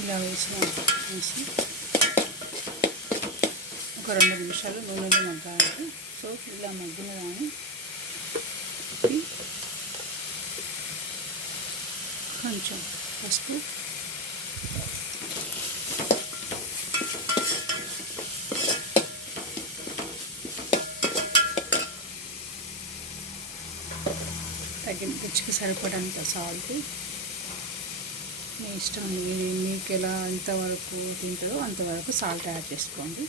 ఇలా వేసి ఒక 2 నిమిషాలు నూనెలో మగ్గాలి. సో ఇలా మగ్గిన కానీ కొంచెం పసుపు, తగిన రుచికి సరిపడంత సాల్ట్, మీ ఇష్టం, మీకు ఎలా ఎంతవరకు తింటారో అంతవరకు సాల్ట్ యాడ్ చేసుకోండి.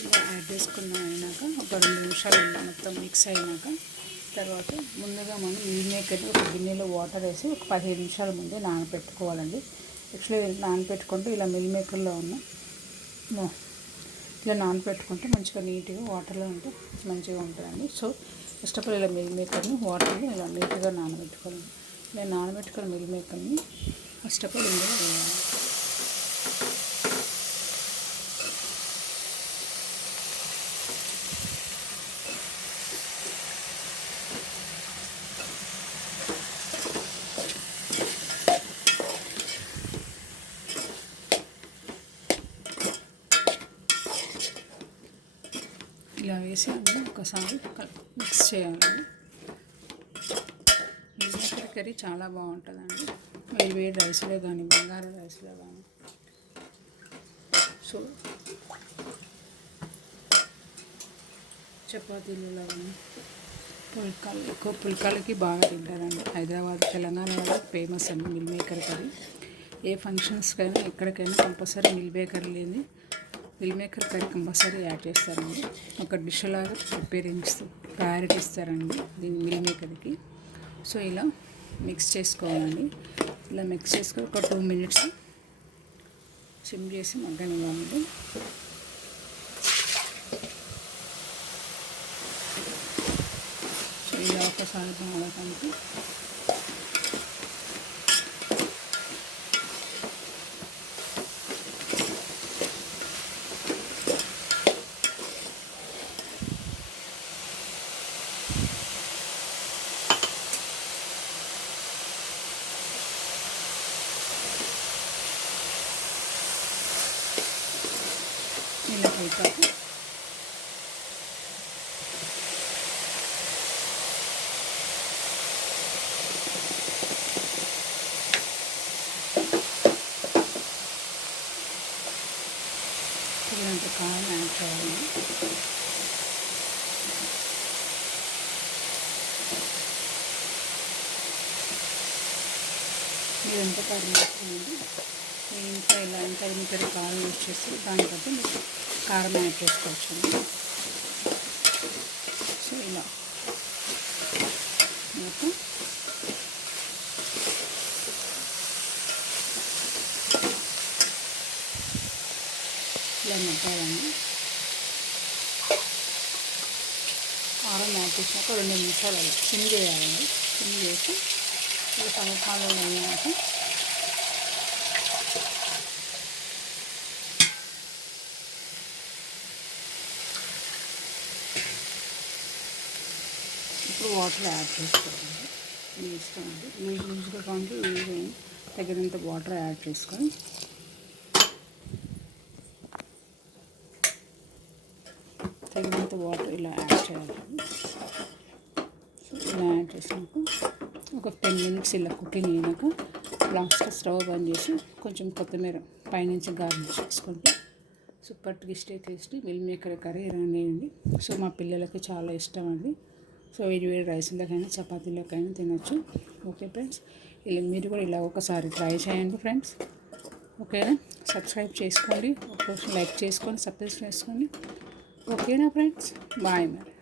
ఇలా యాడ్ చేసుకున్న అయినాక ఒక 2 నిమిషాలు మొత్తం మిక్స్ అయినాక తర్వాత ముందుగా మనం మీల్ మేకర్ని ఒక గిన్నెలో వాటర్ వేసి ఒక 15 నిమిషాల ముందే నానబెట్టుకోవాలండి. యాక్చువల్లీ నానబెట్టుకుంటే ఇలా మిల్ మేకర్లో ఇలా నానబెట్టుకుంటే మంచిగా నీట్గా వాటర్లో ఉంటే మంచిగా ఉంటుందండి. సో ఫస్ట్ ఆఫ్ ఆల్ ఇలా మిల్ మేకర్ని వాటర్లో ఇలా నీట్గా నానబెట్టుకోవాలి. ఇలా నానబెట్టుకున్న మిల్ మేకర్ని ఫస్ట్ ఆఫ్ ఆల్ ఇందులో వేయాలి. ఇలా వేసి అన్నీ ఒకసారి మిక్స్ చేయాలి. మిల్ మేకర్ కర్రీ చాలా బాగుంటుందండి, వేడి రైస్లో కానీ బంగారు రైస్లో కానీ. సో చపాతీలలో కానీ ఎక్కువ పుల్కాలకి బాగా తింటారండి. హైదరాబాద్ తెలంగాణ వాళ్ళకి ఫేమస్ అండి మిల్ మేకర్ కర్రీ. ఏ ఫంక్షన్స్కైనా ఎక్కడికైనా compulsory meal maker curry compulsory add చేస్తారండి. ఒక డిష్ లాగా ప్రయారిటీ ఇస్తారండి దీన్ని మిల్ మేకర్కి. సో ఇలా మిక్స్ చేసుకోవాలండి. ఇలా మిక్స్ చేసుకొని ఒక 2 మినిట్స్ సిమ్ చేసి మగ్గనివ్వాలి. సో ఇలా ఒకసారి బాగా ఇలా కలిపాక తగినంత కారం యాడ్ చేయాలి. మీరు ఎంత కారం వేసుకోండి. మీ ఇంట్లో ఇలా ఎంత మీటర్ కారం యూజ్ చేస్తే దాన్ని బట్టి మీరు కారం యాడ్ చేసుకోవచ్చు. సో ఇలా మొత్తం ఇలా మగ్గాలండి. కారం యాడ్ చేసినాక 2 నిమిషాలు అలా సిమ్ చేయాలండి. సిమ్ చేసి ఇలా సమపాలలో అయ్యాక ఇప్పుడు వాటర్ యాడ్ చేసుకోవాలి. మీ ఇష్టం అండి. లూజ్గా కావాలంటే లూజ్ తగినంత వాటర్ యాడ్ చేసుకొని తగినంత వాటర్ ఇలా యాడ్ చేయాలి. సో ఇలా యాడ్ చేసినాక ఒక 10 మినిట్స్ ఇలా కుకింగ్ అయినాక లాస్ట్ స్టవ్ బంద్ చేసి కొంచెం కొత్తిమీర పైనుంచి గార్నిష్ చేసుకుంటే super tasty meal maker curry ready అండి. సో మా పిల్లలకి చాలా ఇష్టం అండి. సో వేడి రైస్లోకైనా చపాతీలోకైనా తినొచ్చు. ఓకే ఫ్రెండ్స్, ఇలా మీరు కూడా ఇలా ఒకసారి ట్రై చేయండి ఫ్రెండ్స్. ఓకేనా, సబ్స్క్రైబ్ చేసుకోండి, ఒక లైక్ చేసుకొని సబ్స్క్రైబ్ చేసుకోండి. ఓకేనా ఫ్రెండ్స్, బాయ్ మరి.